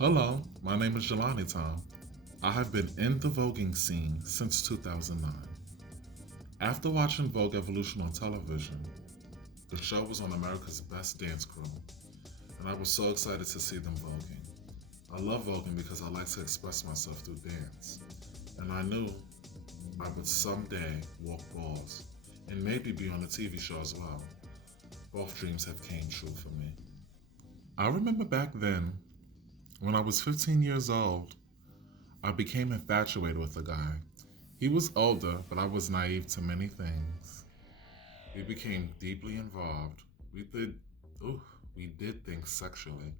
Hello, my name is Jelanitime. I have been in the voguing scene since 2009. After watching Vogue Evolution on television, the show was on America's Best Dance Crew, and I was so excited to see them voguing. I love voguing because I like to express myself through dance, and I knew I would someday walk balls and maybe be on a TV show as well. Both dreams have came true for me. I remember back then, when I was 15 years old, I became infatuated with a guy. He was older, but I was naive to many things. We became deeply involved. We did, ooh, we did things sexually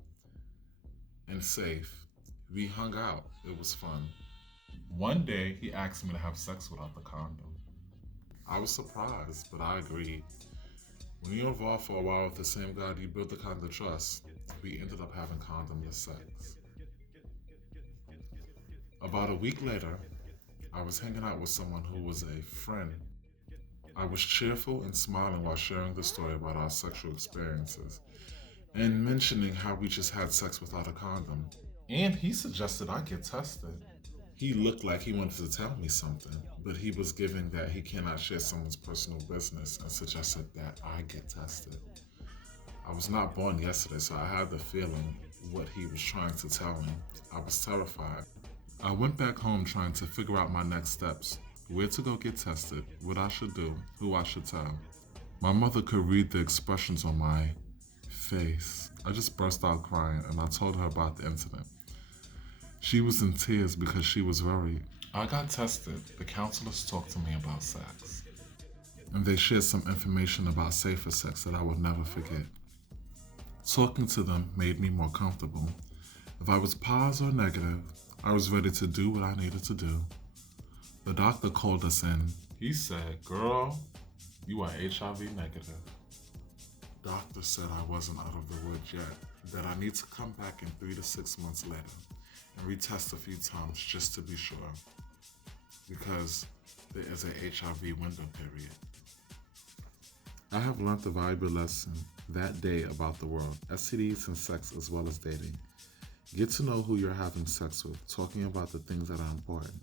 and safe. We hung out. It was fun. One day, he asked me to have sex without the condom. I was surprised, but I agreed. When you're involved for a while with the same guy, you build the kind of trust. We ended up having condomless sex. About a week later, I was hanging out with someone who was a friend. I was cheerful and smiling while sharing the story about our sexual experiences and mentioning how we just had sex without a condom. And he suggested I get tested. He looked like he wanted to tell me something, but he was giving that he cannot share someone's personal business and suggested that I get tested. I was not born yesterday, so I had the feeling what he was trying to tell me. I was terrified. I went back home trying to figure out my next steps, where to go get tested, what I should do, who I should tell. My mother could read the expressions on my face. I just burst out crying and I told her about the incident. She was in tears because she was worried. I got tested. The counselors talked to me about sex, and they shared some information about safer sex that I would never forget. Talking to them made me more comfortable. If I was positive or negative, I was ready to do what I needed to do. The doctor called us in. He said, "Girl, you are HIV negative." Doctor said I wasn't out of the woods yet, that I need to come back in 3 to 6 months later and retest a few times just to be sure, because there is a HIV window period. I have learned a valuable lesson that day about the world, STDs and sex as well as dating. Get to know who you're having sex with, talking about the things that are important.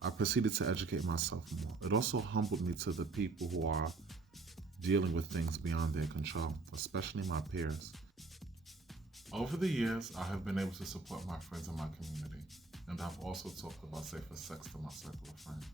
I proceeded to educate myself more. It also humbled me to the people who are dealing with things beyond their control, especially my peers. Over the years, I have been able to support my friends in my community, and I've also talked about safer sex to my circle of friends.